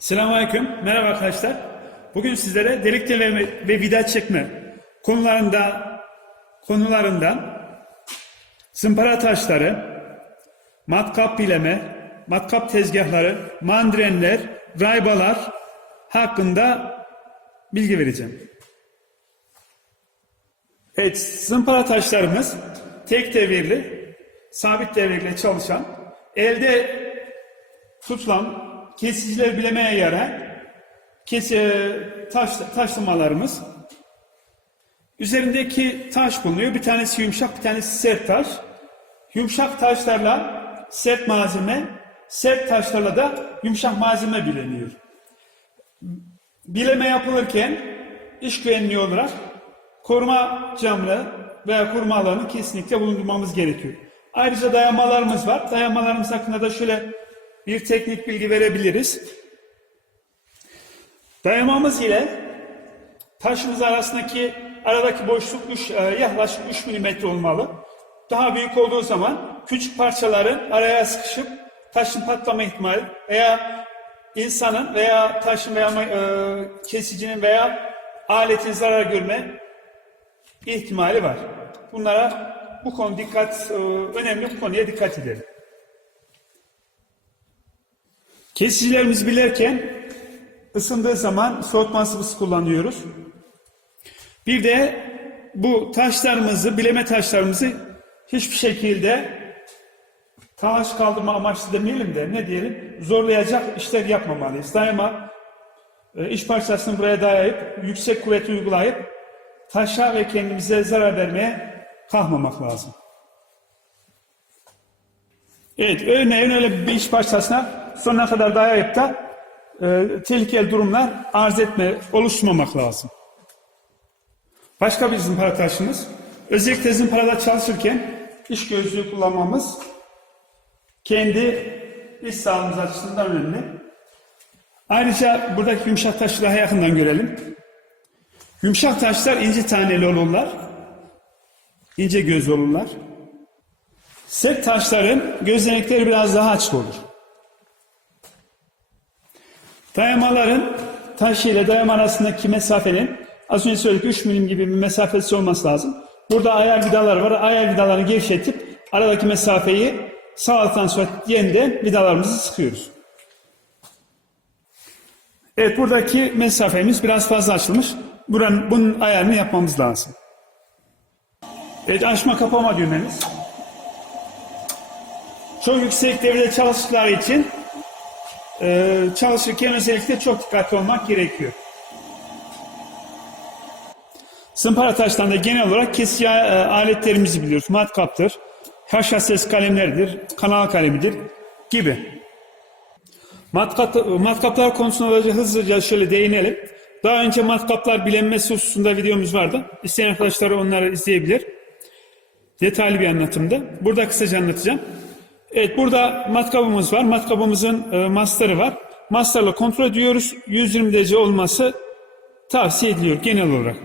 Selamünaleyküm. Merhaba arkadaşlar. Bugün sizlere delik deleme ve vida çekme konularında konularından zımpara taşları, matkap bileme, matkap tezgahları, mandrenler, raybalar hakkında bilgi vereceğim. Evet, zımpara taşlarımız tek devirli, sabit devirle çalışan, elde tutulan kesiciler bilemeye yarayan kes, e, taş, taşlamalarımız. Üzerindeki taş bulunuyor. Bir tanesi yumuşak, bir tanesi sert taş. Yumuşak taşlarla sert malzeme, sert taşlarla da yumuşak malzeme bileniyor. Bileme yapılırken iş güvenliği olarak koruma camlı veya koruma alanı kesinlikle bulundurmamız gerekiyor. Ayrıca dayamalarımız var. Dayamalarımız hakkında da şöyle bir teknik bilgi verebiliriz. Dayamamız ile taşımız arasındaki aradaki boşluk üç- e, yaklaşık 3 mm olmalı. Daha büyük olduğu zaman küçük parçaların araya sıkışıp taşın patlama ihtimali veya insanın veya taşın veya e, kesicinin veya aletin zarar görme ihtimali var. Bunlara bu konu dikkat e, önemli bu konuya dikkat edelim. Kesicilerimizi bilirken ısındığı zaman soğutma sıvısı kullanıyoruz. Bir de bu taşlarımızı, bileme taşlarımızı hiçbir şekilde talaş kaldırma amaçlı demeyelim de ne diyelim zorlayacak işler yapmamalıyız. Daima e, iş parçasını buraya dayayıp yüksek kuvvet uygulayıp taşa ve kendimize zarar vermeye kalkmamak lazım. Evet, örneğin öyle bir iş parçasına sonuna kadar dayayıp da e, tehlikeli durumlar arz etme, oluşturmamak lazım. Başka bir zımpara taşımız. Özellikle zımparada çalışırken iş gözlüğü kullanmamız kendi iş sağlığımız açısından önemli. Ayrıca buradaki yumuşak taşı daha yakından görelim. Yumuşak taşlar ince taneli olurlar. İnce göz olurlar. Sert taşların gözenekleri biraz daha açık olur. Dayamaların taş ile dayama arasındaki mesafenin az önce söyledik 3 milim gibi bir mesafesi olması lazım. Burada ayar vidalar var. Ayar vidalarını gevşetip aradaki mesafeyi sağladıktan sonra yeniden vidalarımızı sıkıyoruz. Evet buradaki mesafemiz biraz fazla açılmış. Buranın, bunun ayarını yapmamız lazım. Evet açma kapama düğmemiz. Çok yüksek devirde çalıştıkları için e, çalışırken özellikle çok dikkatli olmak gerekiyor. Zımpara taşlarında genel olarak kesici e, aletlerimizi biliyoruz. Matkaptır, haşhases kalemlerdir, kanal kalemidir gibi. Matkap, matkaplar konusunda da hızlıca şöyle değinelim. Daha önce matkaplar bilinmesi hususunda videomuz vardı. İsteyen arkadaşlar onları izleyebilir. Detaylı bir anlatımda. Burada kısaca anlatacağım. Evet burada matkabımız var. Matkabımızın e, mastarı var. Mastarla kontrol ediyoruz. 120 derece olması tavsiye ediliyor genel olarak.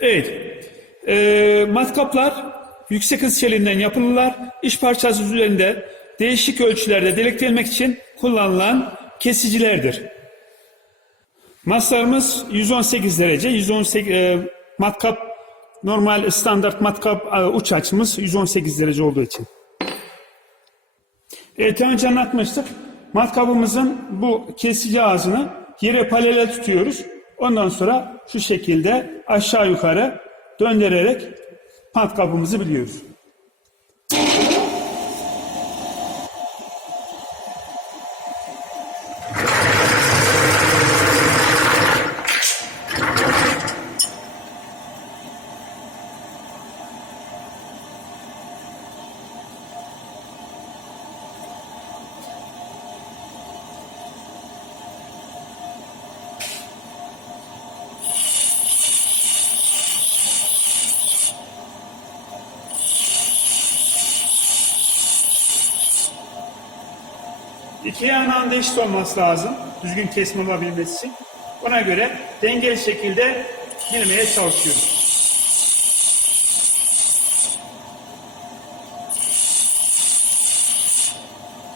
Evet. E, matkaplar yüksek hız çeliğinden yapılırlar. İş parçası üzerinde değişik ölçülerde delik delmek için kullanılan kesicilerdir. Maslarımız 118 derece. 118 e, matkap normal standart matkap e, uç açımız 118 derece olduğu için. Evet önce anlatmıştık. Matkabımızın bu kesici ağzını yere paralel tutuyoruz. Ondan sonra şu şekilde aşağı yukarı döndürerek matkabımızı biliyoruz. İki yandan da eşit olması lazım. Düzgün kesme olabilmesi için. Ona göre dengeli şekilde bilmeye çalışıyoruz.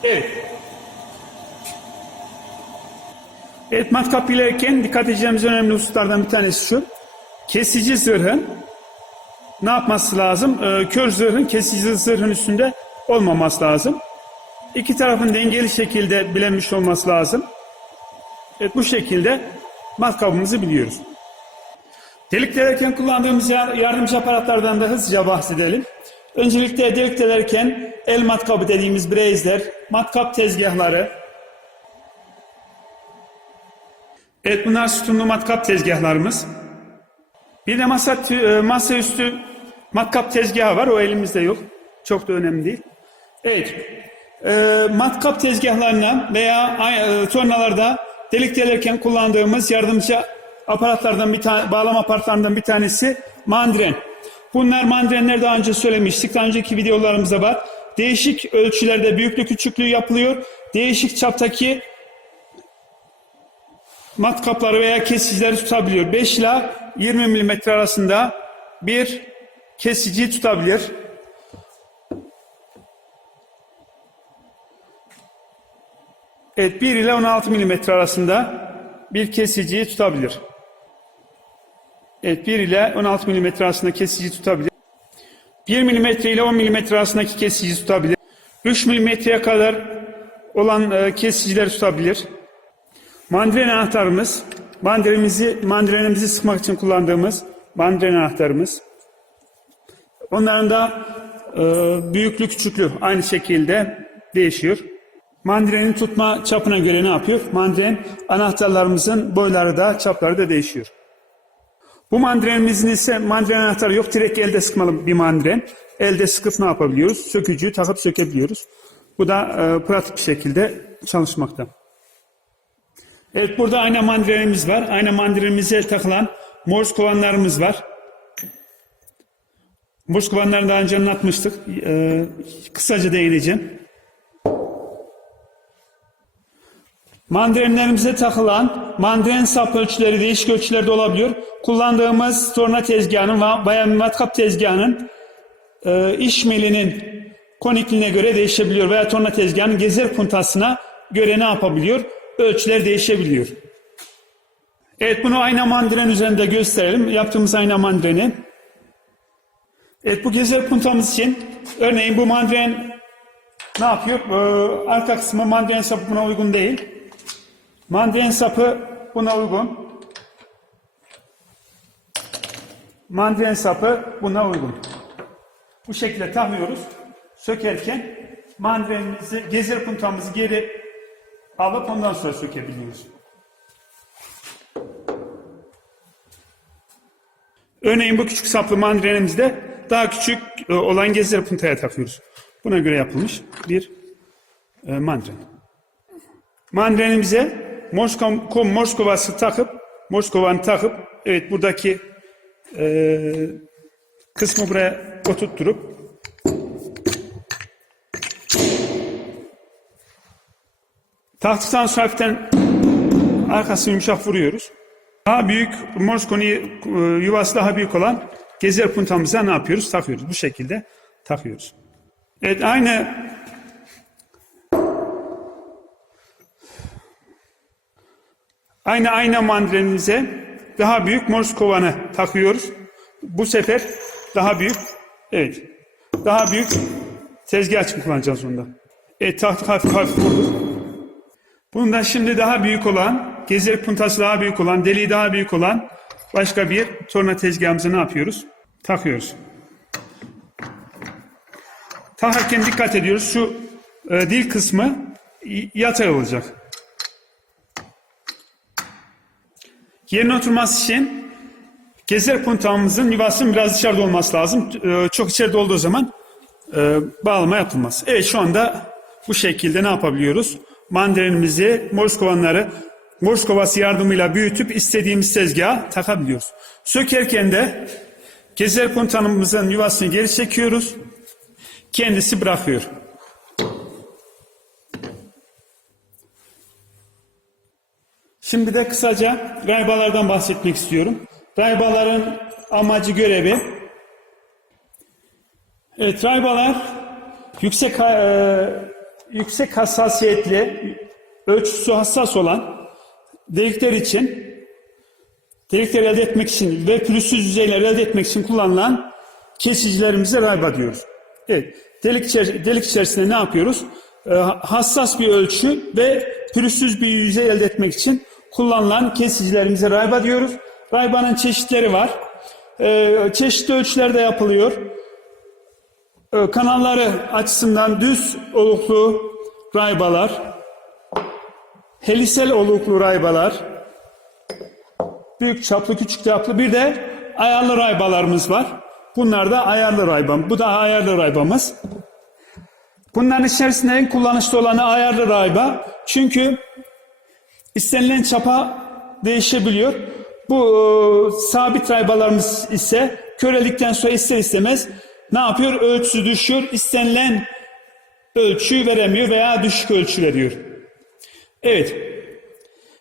Evet. Evet matkap ilerken dikkat edeceğimiz önemli hususlardan bir tanesi şu. Kesici zırhın ne yapması lazım? Ee, kör zırhın kesici zırhın üstünde olmaması lazım. İki tarafın dengeli şekilde bilenmiş olması lazım. Evet bu şekilde matkabımızı biliyoruz. Delik delerken kullandığımız yar- yardımcı aparatlardan da hızlıca bahsedelim. Öncelikle delik delerken el matkabı dediğimiz brezler, matkap tezgahları, Evet bunlar sütunlu matkap tezgahlarımız. Bir de masa, e, masaüstü matkap tezgahı var. O elimizde yok. Çok da önemli değil. Evet. E, matkap tezgahlarına veya e, tornalarda delik delerken kullandığımız yardımcı aparatlardan bir tane, bağlama aparatlarından bir tanesi mandren. Bunlar mandrenler daha önce söylemiştik. Daha önceki videolarımızda var. Değişik ölçülerde büyüklük küçüklüğü yapılıyor. Değişik çaptaki matkapları veya kesicileri tutabiliyor. 5 ila 20 milimetre arasında bir kesici tutabilir. Evet 1 ile 16 milimetre arasında bir kesiciyi tutabilir. Evet 1 ile 16 milimetre arasında kesici tutabilir. 1 milimetre ile 10 milimetre arasındaki kesici tutabilir. 3 milimetreye kadar olan e, kesicileri tutabilir. Mandren anahtarımız, mandrenimizi, mandrenimizi sıkmak için kullandığımız mandren anahtarımız. Onların da e, büyüklüğü küçüklüğü aynı şekilde değişiyor. Mandrenin tutma çapına göre ne yapıyor? Mandren anahtarlarımızın boyları da çapları da değişiyor. Bu mandrenimizin ise mandren anahtarı yok. Direkt elde sıkmalı bir mandren. Elde sıkıp ne yapabiliyoruz? Sökücüyü takıp sökebiliyoruz. Bu da e, pratik bir şekilde çalışmakta. Evet burada ayna mandrenimiz var. Ayna mandrenimize takılan morse kovanlarımız var. Morse kovanlarını daha önce anlatmıştık. Ee, kısaca değineceğim. Mandrenlerimize takılan mandren sap ölçüleri değişik ölçülerde olabiliyor. Kullandığımız torna tezgahının ve bayan matkap tezgahının e, işmelinin konikliğine göre değişebiliyor veya torna tezgahının gezer puntasına göre ne yapabiliyor? Ölçüler değişebiliyor. Evet bunu ayna mandren üzerinde gösterelim. Yaptığımız ayna mandreni. Evet bu gezer puntamız için örneğin bu mandren ne yapıyor? Ee, arka kısmı mandren sapı buna uygun değil. Mandren sapı buna uygun. Mandren sapı buna uygun. Bu şekilde takıyoruz. Sökerken mandrenimizi, gezer puntamızı geri alıp ondan sonra sökebiliyoruz. Örneğin bu küçük saplı mandrenimizde daha küçük e, olan gezer puntaya takıyoruz. Buna göre yapılmış bir e, mandren. Mandrenimize Morse, kom, Morse kovası takıp Morse kovanı takıp evet buradaki e, kısmı buraya oturtturup sonra hafiften arkasını yumuşak vuruyoruz. Daha büyük Morse konu yuvası daha büyük olan gezer puntamıza ne yapıyoruz? Takıyoruz. Bu şekilde takıyoruz. Evet aynı aynı ayna mandrenimize daha büyük Morse kovanı takıyoruz. Bu sefer daha büyük evet daha büyük tezgah için kullanacağız onda. Evet taktık hafif hafif vurduk. Bunda şimdi daha büyük olan, gezer puntası daha büyük olan, deliği daha büyük olan başka bir torna tezgahımızı ne yapıyoruz? Takıyoruz. Takarken dikkat ediyoruz. Şu e, dil kısmı yatay olacak. Yerine oturması için gezer puntamızın yuvasının biraz dışarıda olması lazım. E, çok içeride olduğu zaman e, bağlama yapılmaz. Evet şu anda bu şekilde ne yapabiliyoruz? Mandrenimizi, Morse kovanları Morse kovası yardımıyla büyütüp istediğimiz tezgaha takabiliyoruz. Sökerken de gezer puntamızın yuvasını geri çekiyoruz. Kendisi bırakıyor. Şimdi de kısaca raybalardan bahsetmek istiyorum. Raybaların amacı görevi Evet, raybalar yüksek e, yüksek hassasiyetli, ölçüsü hassas olan delikler için delikleri elde etmek için ve pürüzsüz yüzeyleri elde etmek için kullanılan kesicilerimize rayba diyoruz. Evet, delik, içer- delik içerisinde ne yapıyoruz? Ee, hassas bir ölçü ve pürüzsüz bir yüzey elde etmek için kullanılan kesicilerimize rayba diyoruz. Raybanın çeşitleri var. Ee, çeşitli ölçülerde yapılıyor. Ee, kanalları açısından düz oluklu raybalar, helisel oluklu raybalar, büyük çaplı, küçük çaplı bir de ayarlı raybalarımız var. Bunlar da ayarlı raybam. Bu da ayarlı raybamız. Bunların içerisinde en kullanışlı olanı ayarlı rayba. Çünkü istenilen çapa değişebiliyor. Bu e, sabit raybalarımız ise körelikten sonra ister istemez ne yapıyor? Ölçüsü düşüyor. İstenilen ölçü veremiyor veya düşük ölçü veriyor. Evet.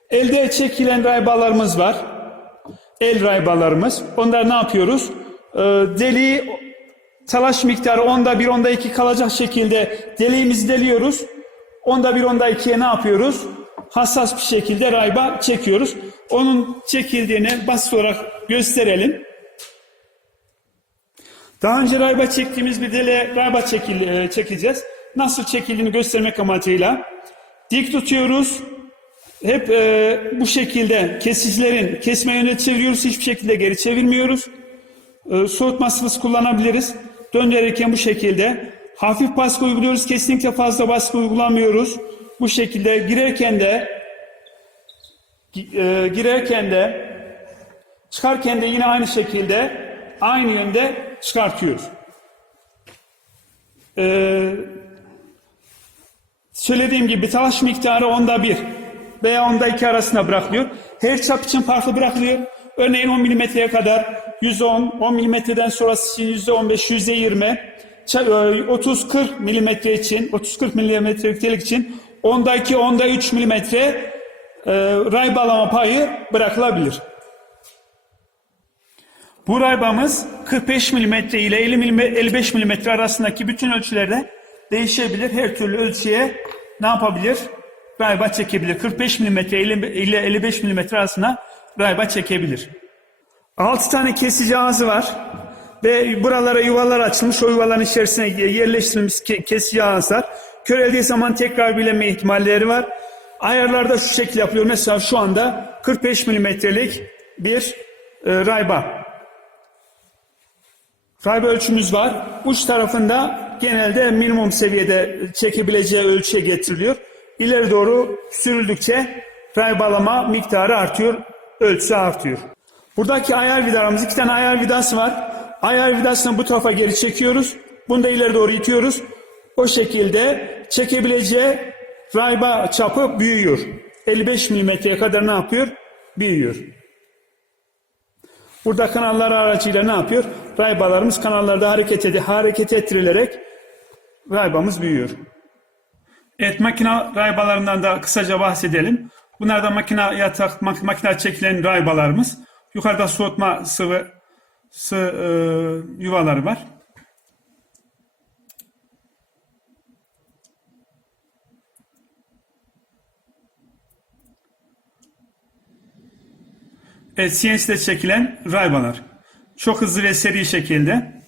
Elde çekilen raybalarımız var. El raybalarımız. Onlar ne yapıyoruz? Ee, deliği talaş miktarı onda bir onda iki kalacak şekilde deliğimizi deliyoruz. Onda bir onda ikiye ne yapıyoruz? Hassas bir şekilde rayba çekiyoruz. Onun çekildiğini basit olarak gösterelim. Daha önce rayba çektiğimiz bir deliğe rayba çekil, e, çekeceğiz. Nasıl çekildiğini göstermek amacıyla dik tutuyoruz. Hep e, bu şekilde kesicilerin kesme yönüne çeviriyoruz. Hiçbir şekilde geri çevirmiyoruz. E, soğutma sıvısı kullanabiliriz. Döndürürken bu şekilde. Hafif baskı uyguluyoruz. Kesinlikle fazla baskı uygulamıyoruz. Bu şekilde girerken de e, girerken de çıkarken de yine aynı şekilde aynı yönde çıkartıyoruz. Ee, söylediğim gibi talaş miktarı onda bir veya onda iki arasında bırakılıyor. Her çap için farklı bırakılıyor. Örneğin 10 milimetreye kadar 110, 10 milimetreden sonrası için %15, %20, 30-40 milimetre için, 30-40 milimetrelik delik için onda 2, onda 3 milimetre e, ray bağlama payı bırakılabilir. Bu raybamız 45 mm ile 50 mm, 55 mm arasındaki bütün ölçülerde değişebilir. Her türlü ölçüye ne yapabilir? Rayba çekebilir. 45 mm ile 55 mm arasında rayba çekebilir. 6 tane kesici ağzı var. Ve buralara yuvalar açılmış. O yuvaların içerisine yerleştirilmiş ke- kesici ağızlar. Köreldiği zaman tekrar bilinme ihtimalleri var. Ayarlarda şu şekilde yapılıyor. Mesela şu anda 45 milimetrelik bir e, rayba. Rayba ölçümüz var. Uç tarafında genelde minimum seviyede çekebileceği ölçüye getiriliyor. İleri doğru sürüldükçe raybalama miktarı artıyor, ölçüsü artıyor. Buradaki ayar vidalarımız, iki tane ayar vidası var. Ayar vidasını bu tarafa geri çekiyoruz. Bunu da ileri doğru itiyoruz. O şekilde çekebileceği rayba çapı büyüyor. 55 milimetreye kadar ne yapıyor? Büyüyor. Burada kanallar aracıyla ne yapıyor? Raybalarımız kanallarda hareket, ed hareket ettirilerek raybamız büyüyor. Evet makina raybalarından da kısaca bahsedelim. Bunlar da makina yatak, mak makina çekilen raybalarımız. Yukarıda soğutma sıvı sı, e, yuvaları var. Evet, CNC'de çekilen raybalar. Çok hızlı ve seri şekilde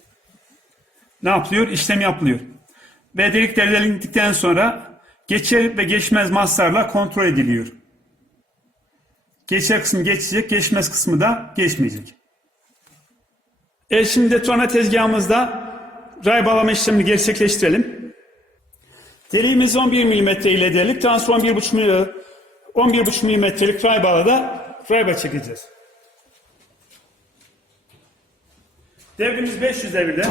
ne yapılıyor? İşlem yapılıyor. Ve delik delindikten sonra geçer ve geçmez maslarla kontrol ediliyor. Geçer kısmı geçecek, geçmez kısmı da geçmeyecek. Evet şimdi detone tezgahımızda ray bağlama işlemini gerçekleştirelim. Deliğimiz 11 mm ile delik, transfer 11,5 mm 11,5 mm'lik ray bağlada rayba çekeceğiz. Devrimiz 500 devirde.